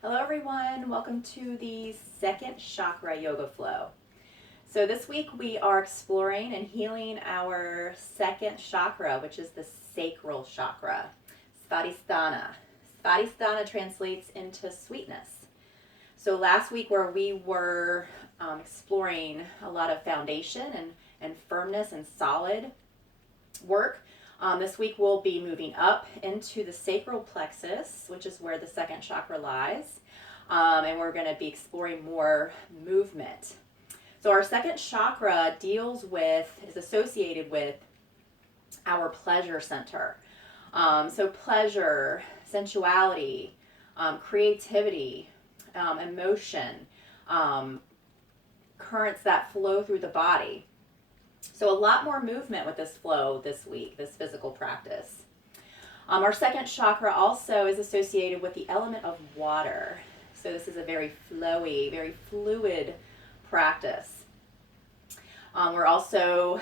Hello everyone, welcome to the second chakra yoga flow. So this week we are exploring and healing our second chakra, which is the sacral chakra, Svadhisthana. Svadhisthana translates into sweetness. So last week where we were exploring a lot of foundation and firmness and solid work, this week we'll be moving up into the sacral plexus, which is where the second chakra lies, and we're going to be exploring more movement. So our second chakra is associated with our pleasure center. So pleasure, sensuality, creativity, emotion, currents that flow through the body. So a lot more movement with this flow this week, this physical practice. Our second chakra also is associated with the element of water. So this is a very flowy, very fluid practice. We're also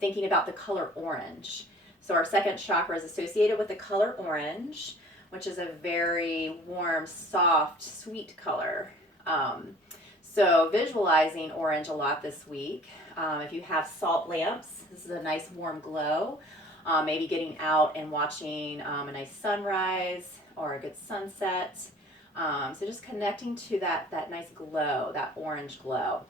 thinking about the color orange. So our second chakra is associated with the color orange, which is a very warm, soft, sweet color. So visualizing orange a lot this week. If you have salt lamps, this is a nice warm glow. Maybe getting out and watching a nice sunrise or a good sunset. So just connecting to that nice glow, that orange glow.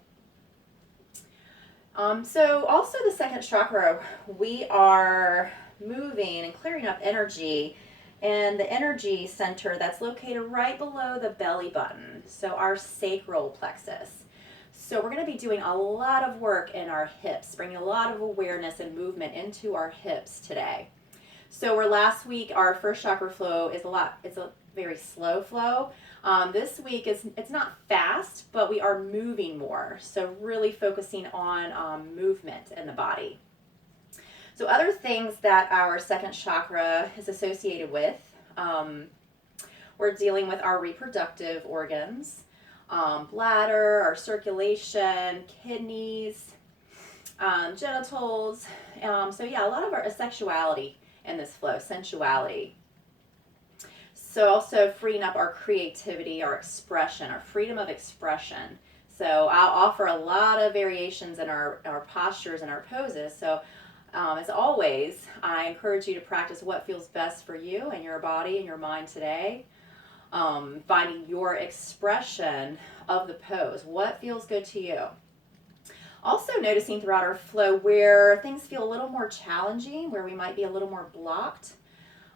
So also the second chakra, we are moving and clearing up energy and the energy center that's located right below the belly button, so our sacral plexus. So we're going to be doing a lot of work in our hips, bringing a lot of awareness and movement into our hips today. So where last week our first chakra flow it's a very slow flow. This week it's not fast, but we are moving more. So really focusing on movement in the body. So other things that our second chakra is associated with, we're dealing with our reproductive organs, bladder, our circulation, kidneys, genitals. So yeah, a lot of our sexuality in this flow, sensuality. So also freeing up our creativity, our expression, our freedom of expression. So I'll offer a lot of variations in our postures and our poses. So as always, I encourage you to practice what feels best for you and your body and your mind today. Finding your expression of the pose. What feels good to you? Also noticing throughout our flow where things feel a little more challenging, where we might be a little more blocked.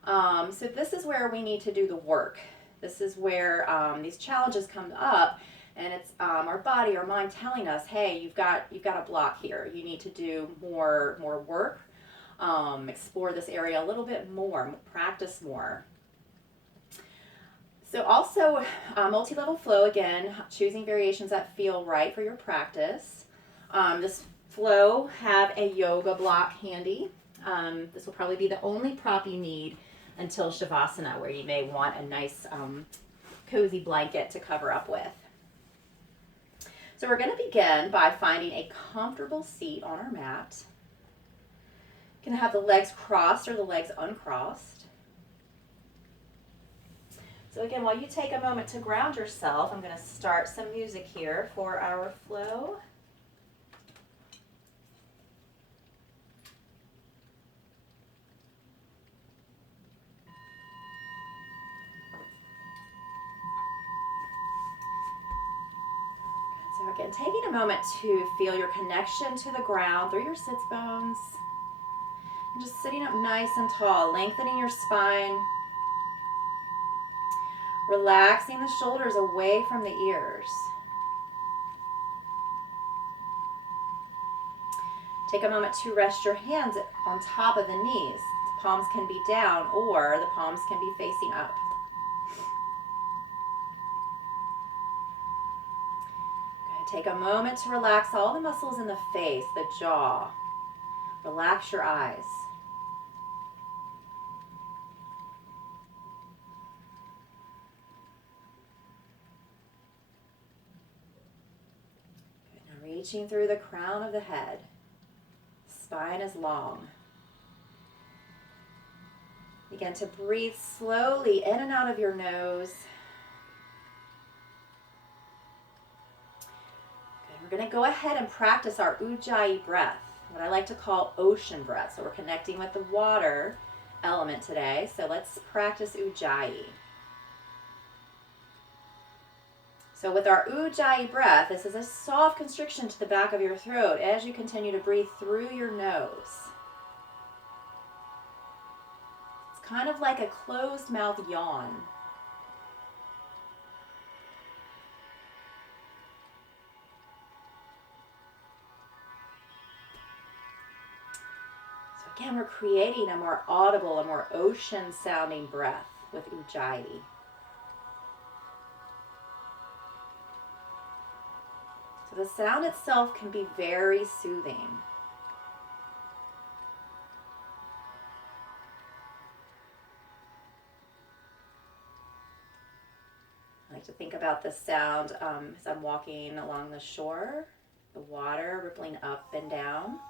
So this is where we need to do the work. This is where these challenges come up. And it's our body, our mind telling us, hey, you've got a block here. You need to do more work, explore this area a little bit more, practice more. So also multi-level flow, again, choosing variations that feel right for your practice. This flow, have a yoga block handy. This will probably be the only prop you need until Shavasana, where you may want a nice cozy blanket to cover up with. So we're going to begin by finding a comfortable seat on our mat. You can have the legs crossed or the legs uncrossed. So again, while you take a moment to ground yourself, I'm going to start some music here for our flow. So again, taking a moment to feel your connection to the ground through your sits bones. And just sitting up nice and tall, lengthening your spine. Relaxing the shoulders away from the ears. Take a moment to rest your hands on top of the knees. The palms can be down or the palms can be facing up. Take a moment to relax all the muscles in the face, the jaw. Relax your eyes. Good. Now reaching through the crown of the head. Spine is long. Begin to breathe slowly in and out of your nose. Good. We're going to go ahead and practice our Ujjayi breath, what I like to call ocean breath. So we're connecting with the water element today. So let's practice Ujjayi. So with our Ujjayi breath, this is a soft constriction to the back of your throat as you continue to breathe through your nose. It's kind of like a closed mouth yawn. So again, we're creating a more audible, a more ocean sounding breath with Ujjayi. So the sound itself can be very soothing. I like to think about the sound as I'm walking along the shore, the water rippling up and down.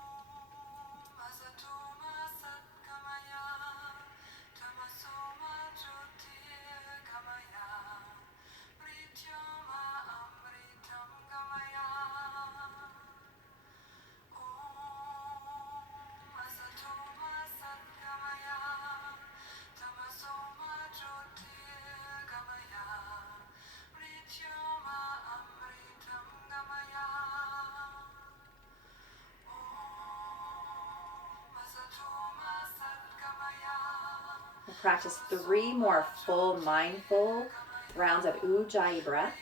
We'll practice 3 more full mindful rounds of Ujjayi breath.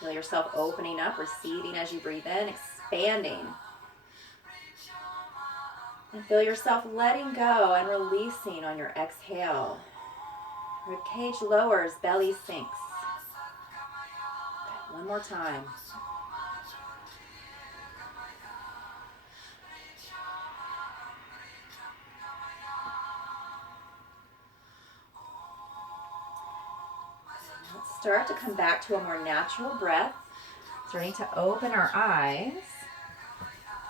Feel yourself opening up, receiving as you breathe in, expanding. And feel yourself letting go and releasing on your exhale. Ribcage lowers, belly sinks. Okay, one more time. Let's start to come back to a more natural breath. Starting to open our eyes.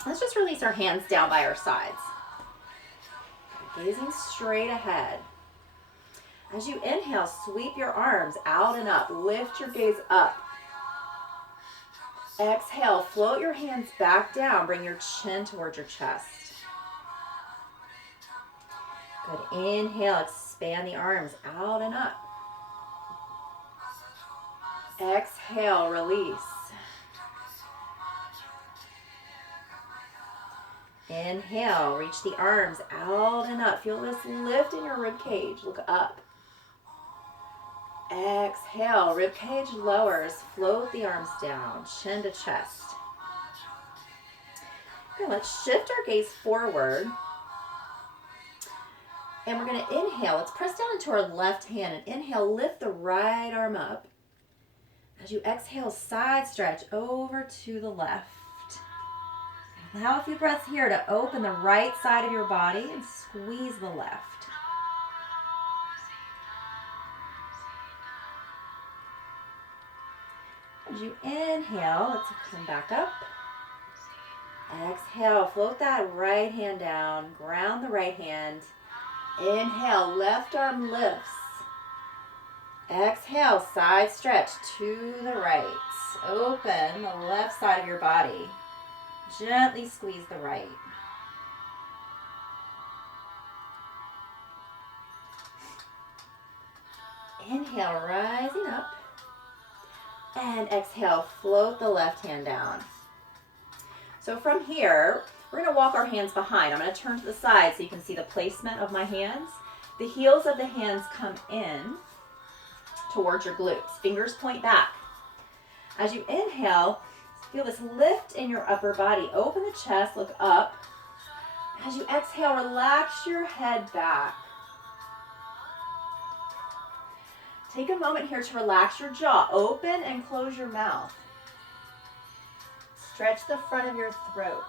Let's just release our hands down by our sides. Gazing straight ahead. As you inhale, sweep your arms out and up. Lift your gaze up. Exhale, float your hands back down. Bring your chin towards your chest. Good. Inhale, expand the arms out and up. Exhale, release. Inhale, reach the arms out and up. Feel this lift in your rib cage. Look up. Exhale, rib cage lowers. Float the arms down, chin to chest. Okay, let's shift our gaze forward. And we're going to inhale. Let's press down into our left hand and inhale, lift the right arm up. As you exhale, side stretch over to the left. Allow a few breaths here to open the right side of your body and squeeze the left. As you inhale, let's come back up. Exhale, float that right hand down, ground the right hand. Inhale, left arm lifts. Exhale, side stretch to the right. Open the left side of your body. Gently squeeze the right. Inhale, rising up. And exhale, float the left hand down. So from here, we're going to walk our hands behind. I'm going to turn to the side so you can see the placement of my hands. The heels of the hands come in towards your glutes. Fingers point back. As you inhale, feel this lift in your upper body. Open the chest, look up. As you exhale, relax your head back. Take a moment here to relax your jaw. Open and close your mouth. Stretch the front of your throat.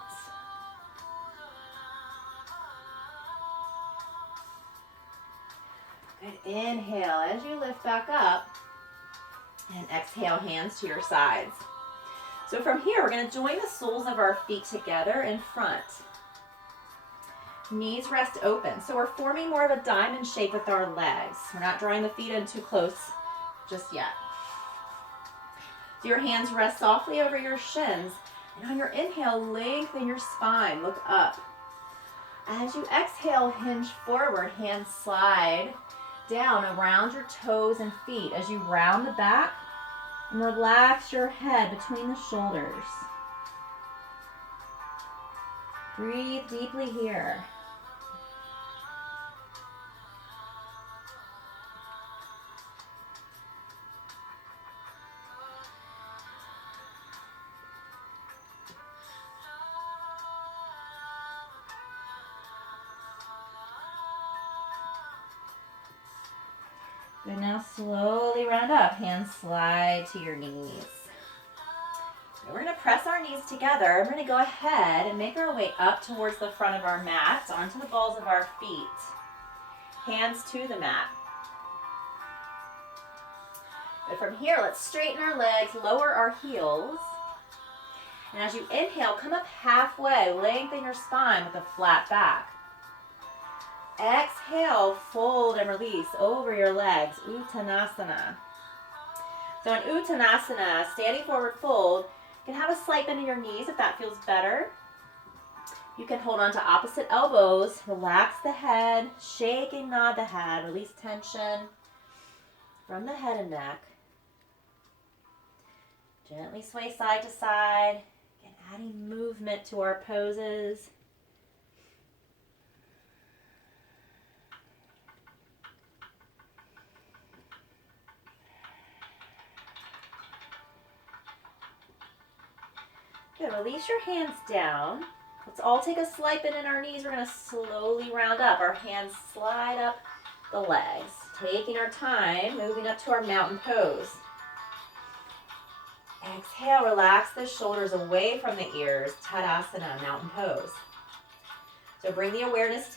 Good. Inhale. As you lift back up, And exhale, hands to your sides. So from here, we're going to join the soles of our feet together in front. Knees rest open. So we're forming more of a diamond shape with our legs. We're not drawing the feet in too close just yet. So your hands rest softly over your shins. And on your inhale, lengthen your spine. Look up. As you exhale, hinge forward. Hands slide down around your toes and feet as you round the back and relax your head between the shoulders. Breathe deeply here. Good, now slowly round up. Hands slide to your knees. We're going to press our knees together. We're going to go ahead and make our way up towards the front of our mat, onto the balls of our feet. Hands to the mat. But from here, let's straighten our legs, lower our heels. And as you inhale, come up halfway. Lengthen your spine with a flat back. Exhale, fold and release over your legs, Uttanasana. So in Uttanasana, standing forward fold, you can have a slight bend in your knees if that feels better. You can hold on to opposite elbows, relax the head, shake and nod the head, release tension from the head and neck. Gently sway side to side, again, adding movement to our poses. Good, release your hands down. Let's all take a slight bend in our knees. We're going to slowly round up. Our hands slide up the legs. Taking our time, moving up to our mountain pose. Exhale, relax the shoulders away from the ears. Tadasana, mountain pose. So bring the awareness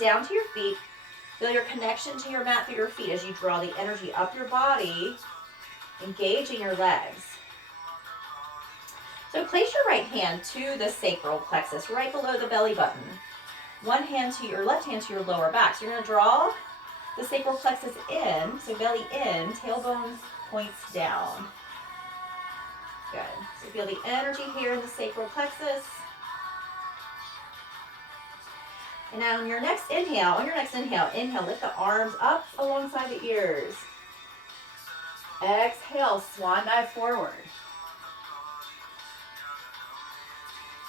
down to your feet. Feel your connection to your mat through your feet as you draw the energy up your body, engaging your legs. So place your right hand to the sacral plexus, right below the belly button. One hand to your left hand to your lower back. So you're going to draw the sacral plexus in, so belly in, tailbone points down. Good. So feel the energy here in the sacral plexus. And now on your next inhale, inhale, lift the arms up alongside the ears. Exhale, swan dive forward.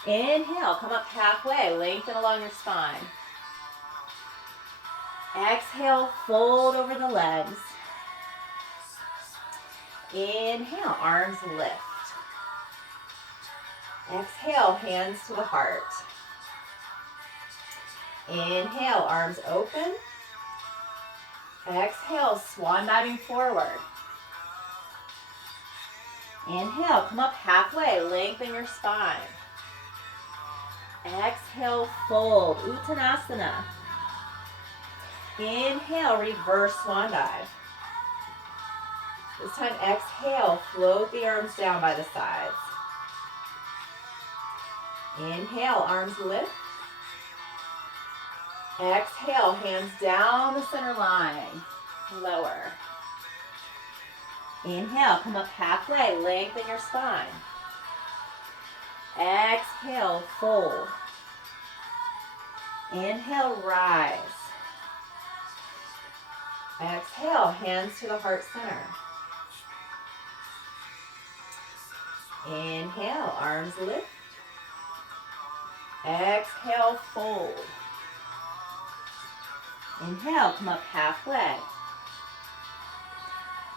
Inhale, come up halfway, lengthen along your spine. Exhale, fold over the legs. Inhale, arms lift. Exhale, hands to the heart. Inhale, arms open. Exhale, swan diving forward. Inhale, come up halfway, lengthen your spine. Exhale, fold, Uttanasana. Inhale, reverse swan dive. This time, exhale, float the arms down by the sides. Inhale, arms lift. Exhale, hands down the center line. Lower. Inhale, come up halfway, lengthen your spine. Exhale, fold. Inhale, rise. Exhale, hands to the heart center. Inhale, arms lift. Exhale, fold. Inhale, come up halfway.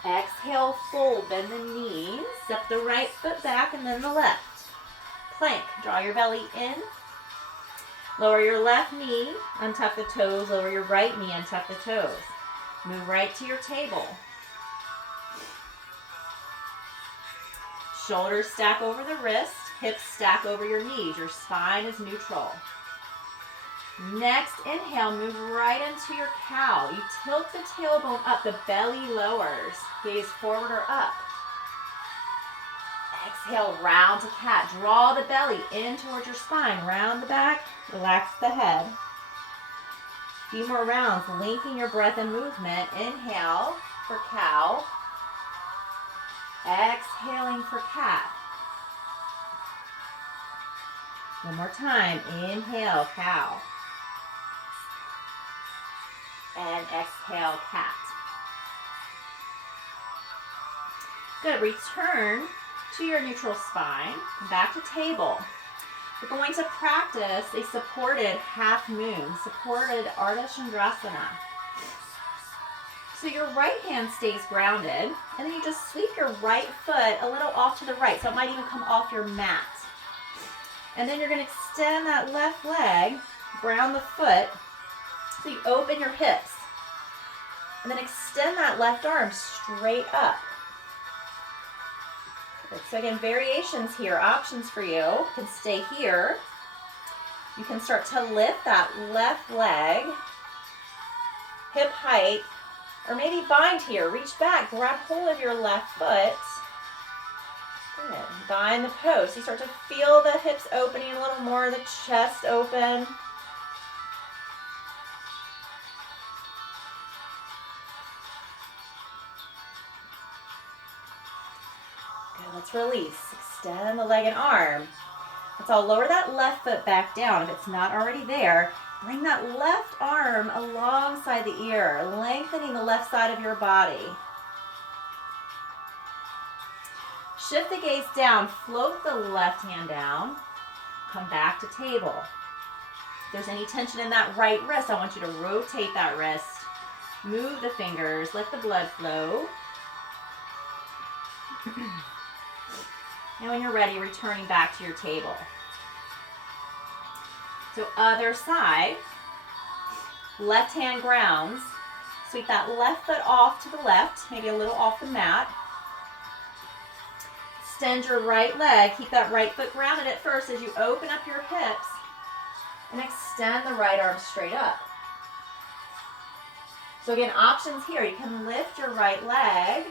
Exhale, fold, bend the knees. Step the right foot back and then the left. Plank, draw your belly in. Lower your left knee, untuck the toes. Lower your right knee, untuck the toes. Move right to your table. Shoulders stack over the wrist. Hips stack over your knees. Your spine is neutral. Next, inhale, move right into your cow. You tilt the tailbone up, the belly lowers. Gaze forward or up. Exhale, round to cat. Draw the belly in towards your spine. Round the back, relax the head. A few more rounds, linking your breath and movement. Inhale for cow. Exhaling for cat. One more time. Inhale, cow. And exhale, cat. Good. Return to your neutral spine. Come back to table. We're going to practice a supported half moon, supported Ardha Chandrasana. So your right hand stays grounded, and then you just sweep your right foot a little off to the right, so it might even come off your mat. And then you're going to extend that left leg, ground the foot, so you open your hips. And then extend that left arm straight up. So again, variations here, options for you. You can stay here. You can start to lift that left leg, hip height, or maybe bind here. Reach back, grab hold of your left foot. Good. Bind the post. You start to feel the hips opening a little more, the chest open. Let's release. Extend the leg and arm. Let's all lower that left foot back down. If it's not already there, bring that left arm alongside the ear, lengthening the left side of your body. Shift the gaze down. Float the left hand down. Come back to table. If there's any tension in that right wrist, I want you to rotate that wrist. Move the fingers. Let the blood flow. And when you're ready, returning back to your table. So other side, left hand grounds. Sweep that left foot off to the left, maybe a little off the mat. Extend your right leg. Keep that right foot grounded at first as you open up your hips. And extend the right arm straight up. So again, options here. You can lift your right leg.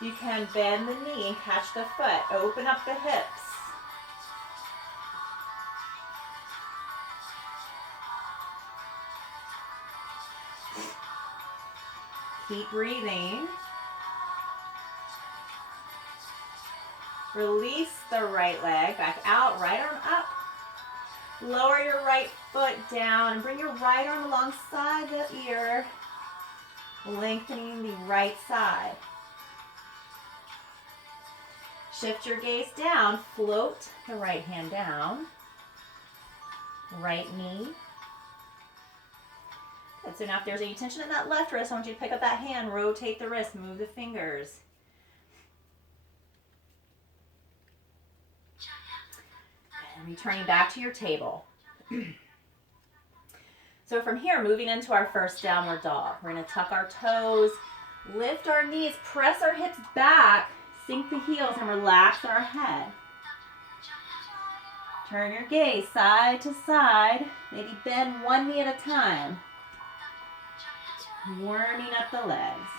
You can bend the knee and catch the foot. Open up the hips. Keep breathing. Release the right leg. Back out. Right arm up. Lower your right foot down and bring your right arm alongside the ear. Lengthening the right side. Shift your gaze down, float the right hand down, right knee. Good, so now if there's any tension in that left wrist, I want you to pick up that hand, rotate the wrist, move the fingers. And returning back to your table. So from here, moving into our first downward dog. We're gonna tuck our toes, lift our knees, press our hips back, sink the heels and relax our head. Turn your gaze side to side. Maybe bend one knee at a time. Warming up the legs.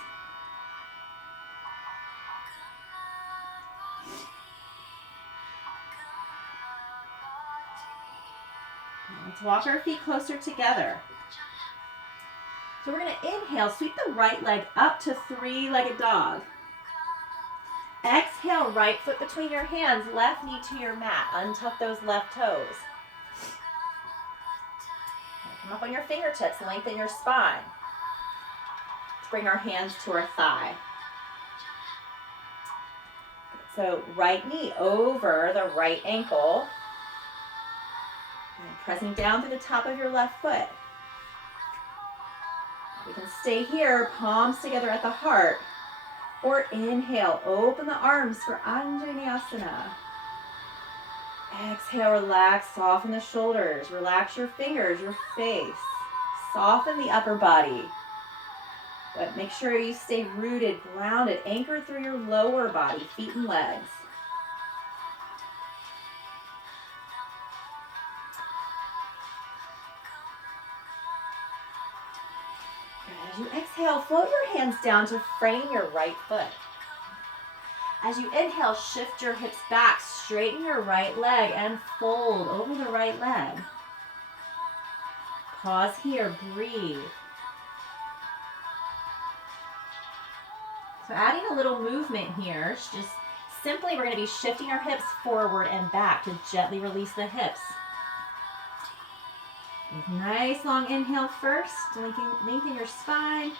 Let's walk our feet closer together. So we're going to inhale, sweep the right leg up to three-legged dog. Exhale, right foot between your hands, left knee to your mat. Untuck those left toes. Come up on your fingertips, lengthen your spine. Let's bring our hands to our thigh. So right knee over the right ankle. And pressing down through the top of your left foot. You can stay here, palms together at the heart. Or inhale, open the arms for Anjaneyasana. Exhale, relax, soften the shoulders. Relax your fingers, your face. Soften the upper body. But make sure you stay rooted, grounded, anchored through your lower body, feet and legs. As you exhale, float your hands down to frame your right foot. As you inhale, shift your hips back, straighten your right leg, and fold over the right leg. Pause here, breathe. So adding a little movement here, just simply we're going to be shifting our hips forward and back to gently release the hips. Nice long inhale first, lengthen your spine.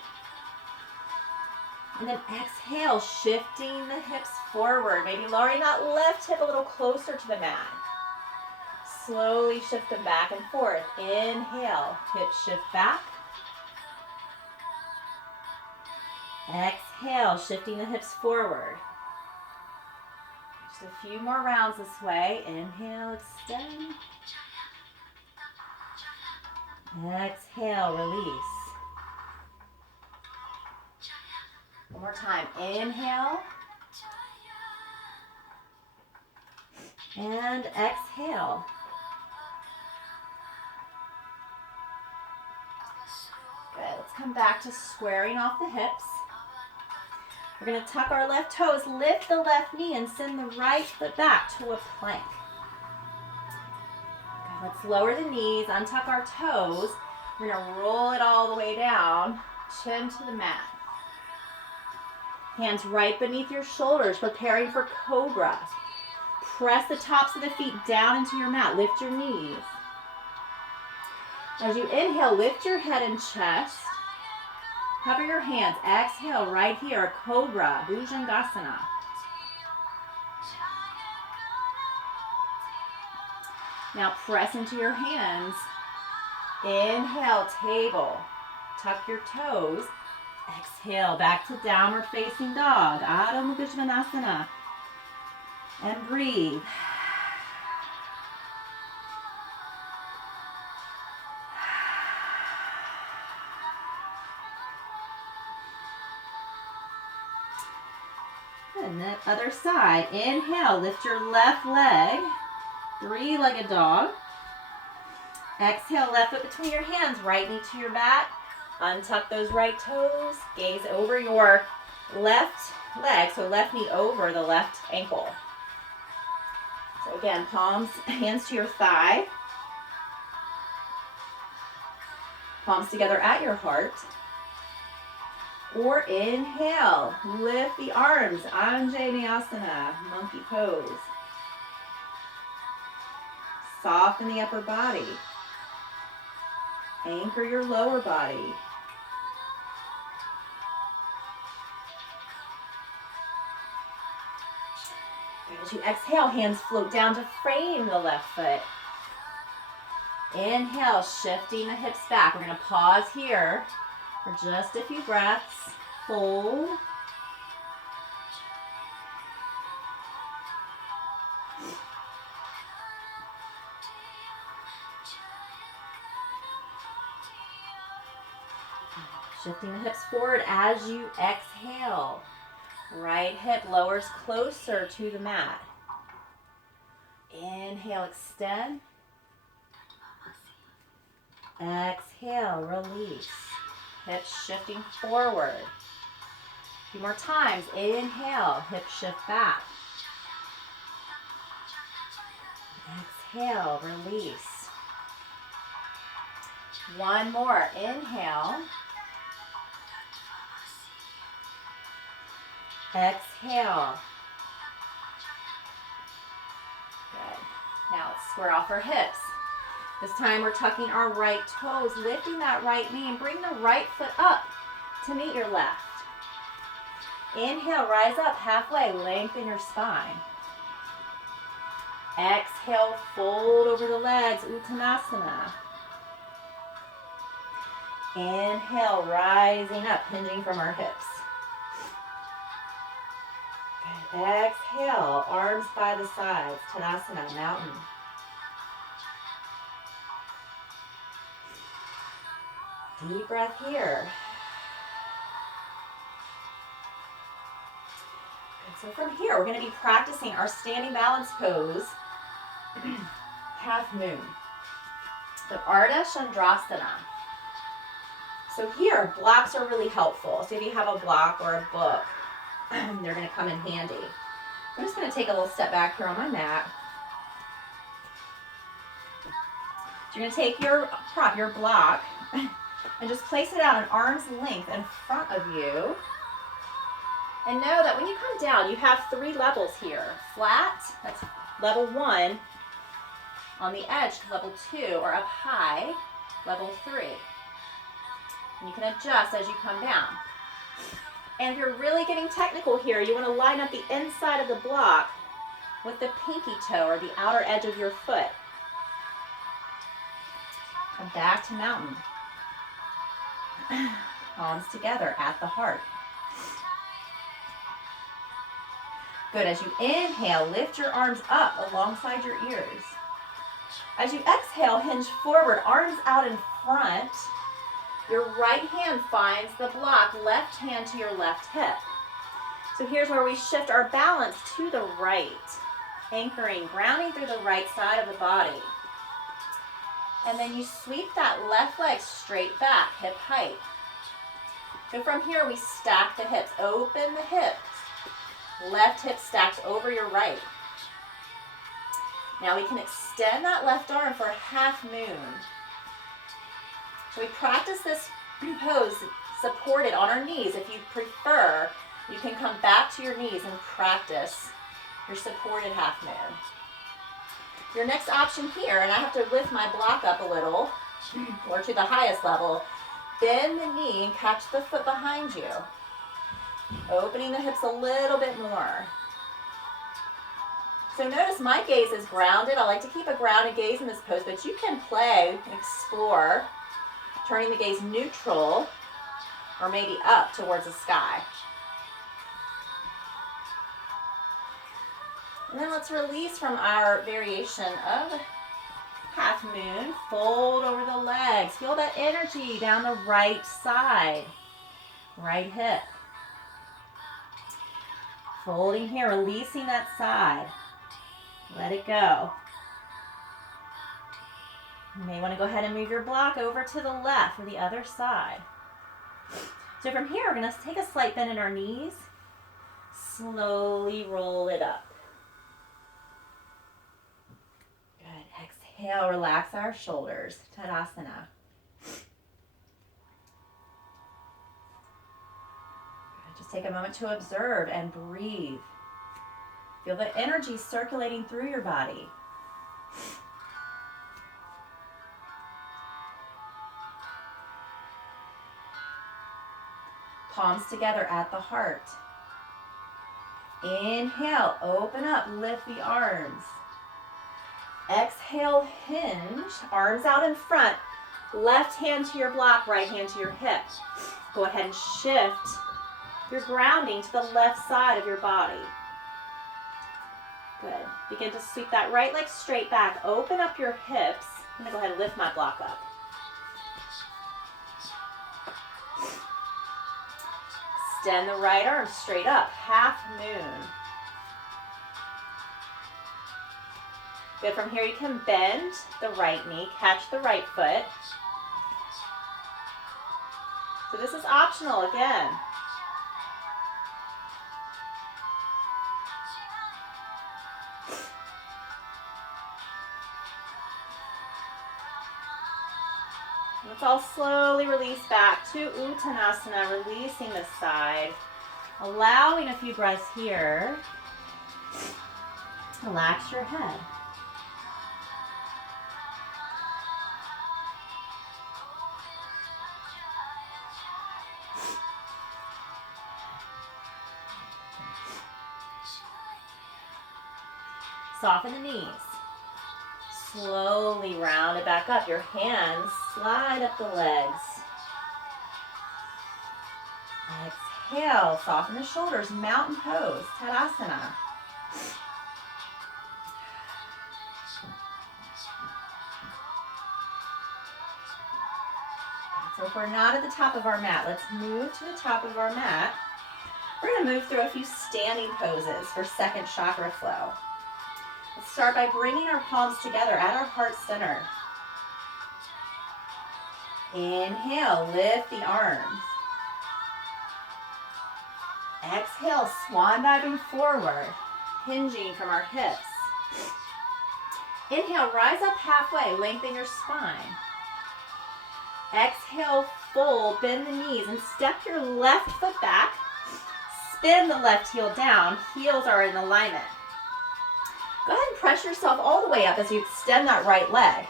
And then exhale, shifting the hips forward. Maybe lowering that left hip a little closer to the mat. Slowly shift them back and forth. Inhale, hips shift back. Exhale, shifting the hips forward. Just a few more rounds this way. Inhale, extend. Exhale, release. One more time. Inhale. And exhale. Good. Let's come back to squaring off the hips. We're going to tuck our left toes, lift the left knee, and send the right foot back to a plank. Good. Let's lower the knees, untuck our toes. We're going to roll it all the way down, chin to the mat. Hands right beneath your shoulders, preparing for cobra. Press the tops of the feet down into your mat. Lift your knees. As you inhale, lift your head and chest. Cover your hands. Exhale right here, cobra, Bhujangasana. Now press into your hands. Inhale, table. Tuck your toes. Exhale, back to downward facing dog, Adho Mukha Svanasana. And breathe. And then other side. Inhale, lift your left leg, three-legged dog. Exhale, left foot between your hands, right knee to your mat. Untuck those right toes, gaze over your left leg, so left knee over the left ankle. So again, palms, hands to your thigh. Palms together at your heart. Or inhale, lift the arms, Anjaneyasana, monkey pose. Soften the upper body. Anchor your lower body. As you exhale, hands float down to frame the left foot. Inhale, shifting the hips back. We're going to pause here for just a few breaths. Fold. Shifting the hips forward as you exhale. Right hip lowers closer to the mat. Inhale, extend. Exhale, release. Hips shifting forward. A few more times. Inhale, hips shift back. Exhale, release. One more. Inhale. Exhale. Good. Now let's square off our hips. This time we're tucking our right toes, lifting that right knee, and bring the right foot up to meet your left. Inhale, rise up halfway, lengthen your spine. Exhale, fold over the legs, Uttanasana. Inhale, rising up, hinging from our hips. Good. Exhale, arms by the sides, Tadasana, mountain. Deep breath here. Good. So from here, we're going to be practicing our standing balance pose, half moon. The Ardha Chandrasana. So here, blocks are really helpful. So if you have a block or a book, they're going to come in handy. I'm just going to take a little step back here on my mat. So you're going to take your prop, your block, and just place it out an arm's length in front of you. And know that when you come down, you have 3 levels here. Flat, that's level 1. On the edge, level 2, or up high, level 3. And you can adjust as you come down. And if you're really getting technical here, you want to line up the inside of the block with the pinky toe or the outer edge of your foot. Come back to mountain. Palms together at the heart. Good. As you inhale, lift your arms up alongside your ears. As you exhale, hinge forward, arms out in front. Your right hand finds the block, left hand to your left hip. So here's where we shift our balance to the right, anchoring, grounding through the right side of the body. And then you sweep that left leg straight back, hip height. So from here, we stack the hips, open the hips. Left hip stacked over your right. Now we can extend that left arm for a half moon. So we practice this pose supported on our knees. If you prefer, you can come back to your knees and practice your supported half moon. Your next option here, and I have to lift my block up a little, or to the highest level, bend the knee and catch the foot behind you. Opening the hips a little bit more. So notice my gaze is grounded. I like to keep a grounded gaze in this pose, but you can play and explore, turning the gaze neutral or maybe up towards the sky. And then let's release from our variation of half moon. Fold over the legs. Feel that energy down the right side, right hip. Folding here, releasing that side. Let it go. You may want to go ahead and move your block over to the left or the other side. So from here, we're going to take a slight bend in our knees. Slowly roll it up. Good. Exhale, relax our shoulders. Tadasana. Just take a moment to observe and breathe. Feel the energy circulating through your body. Palms together at the heart. Inhale, open up, lift the arms. Exhale, hinge, arms out in front. Left hand to your block, right hand to your hip. Go ahead and shift your grounding to the left side of your body. Good. Begin to sweep that right leg straight back. Open up your hips. I'm going to go ahead and lift my block up. Extend the right arm straight up. Half moon. Good. From here you can bend the right knee. Catch the right foot. So this is optional again. Let's all slowly release back to Uttanasana, releasing the side. Allowing a few breaths here. Relax your head. Soften the knees. Slowly round it back up. Your hands slide up the legs. Exhale, soften the shoulders. Mountain pose, Tadasana. So if we're not at the top of our mat, let's move to the top of our mat. We're going to move through a few standing poses for second chakra flow. Let's start by bringing our palms together at our heart center. Inhale, lift the arms. Exhale, swan diving forward, hinging from our hips. Inhale, rise up halfway, lengthen your spine. Exhale, fold, bend the knees, and step your left foot back. Spin the left heel down, heels are in alignment. Go ahead and press yourself all the way up as you extend that right leg.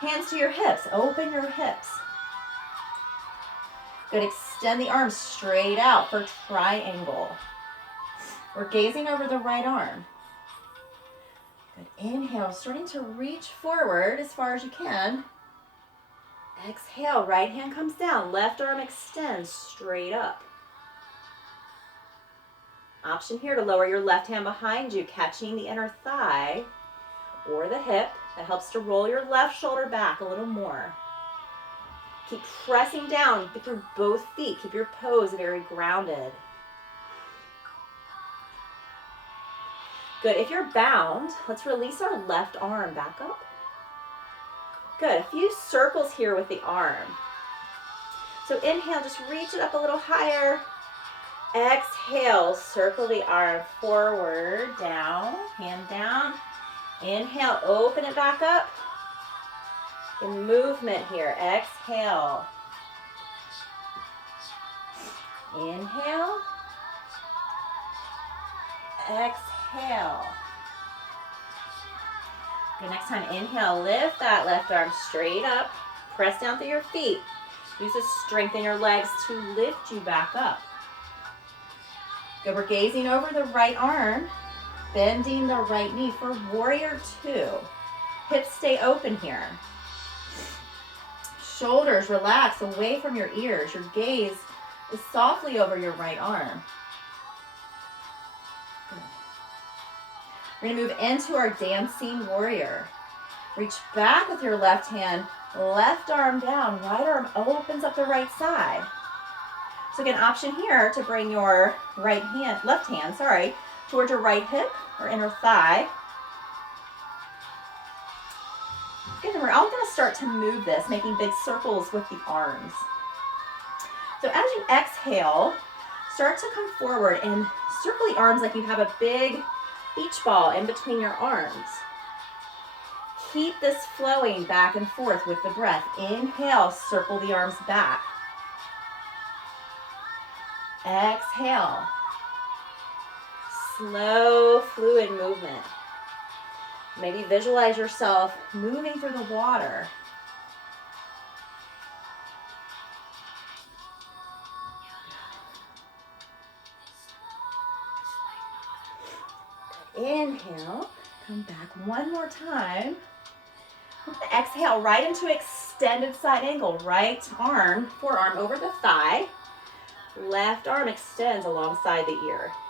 Hands to your hips, open your hips. Good, extend the arms straight out for triangle. We're gazing over the right arm. Good, inhale, starting to reach forward as far as you can. Exhale, right hand comes down, left arm extends straight up. Option here to lower your left hand behind you, catching the inner thigh or the hip. That helps to roll your left shoulder back a little more. Keep pressing down through both feet. Keep your pose very grounded. Good, if you're bound, let's release our left arm back up. Good, a few circles here with the arm. So inhale, just reach it up a little higher. Exhale, circle the arm forward, down, hand down. Inhale, open it back up. In movement here, exhale. Inhale. Exhale. Good, next time, inhale, lift that left arm straight up. Press down through your feet. Use the strength in your legs to lift you back up. Good, we're gazing over the right arm, bending the right knee for warrior two. Hips stay open here. Shoulders relax away from your ears. Your gaze is softly over your right arm. Good. We're going to move into our dancing warrior. Reach back with your left hand, left arm down, right arm opens up the right side. So again, option here to bring your left hand, towards your right hip or inner thigh. Good, and we're all going to start to move this, making big circles with the arms. So as you exhale, start to come forward and circle the arms like you have a big beach ball in between your arms. Keep this flowing back and forth with the breath. Inhale, circle the arms back. Exhale. Slow, fluid movement. Maybe visualize yourself moving through the water. Inhale, come back one more time. Exhale, right into extended side angle. Right arm, forearm over the thigh. Left arm extends alongside the ear.